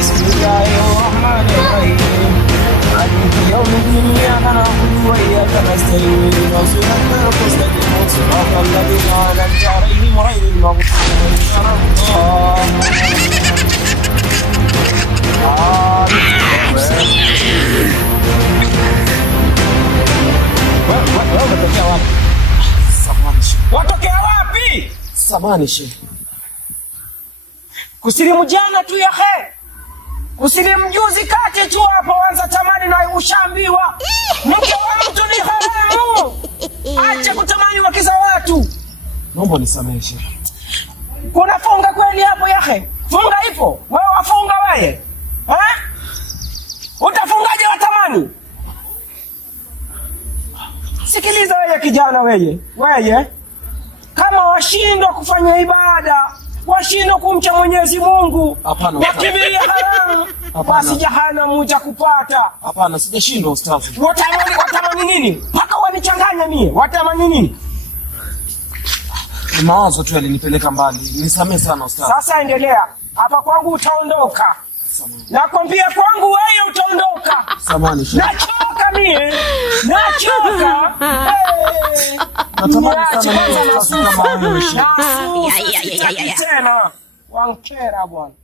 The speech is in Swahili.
Bismillahirrahmanirrahim. Maliki yawmiddin, iyyaka na'budu wa iyyaka nasta'in. Ihdinas siratal mustaqim, siratal ladzina an'amta 'alaihim ghayril maghdubi 'alaihim. Watokea wapi? Samahani shehe. Kusilimu jana tu ya khe. Kusilimu juzi kati tu hapo wanza tamani na ushambiwa. Mke wa mtu ni haramu. Acha kutamani wake za watu. Naomba nisamehe shehe. Kuna funga kweli hapo ya khe? Funga ipo? Wewe wafunga wewe? Utafungaje watamani? Sikiliza wewe kijana wewe. Wewe kama washindwa kufanya ibada, washindwa kumcha Mwenyezi Mungu, wakimbilia haramu, basi jahanamu utakupata. Hapana, sijashindwa ustazi. Watamani nini? Paka wanichanganya mie. Watamani nini? Mawazo tu yalinipeleka mbali. Nisamehe sana ustazi. Sasa endelea. Hapa kwangu utaondoka. Nakwambia kwangu wewe utaondoka. Samahani shehe. Nachoka mie. Nachoka. Natamani sana tena wankera bwana.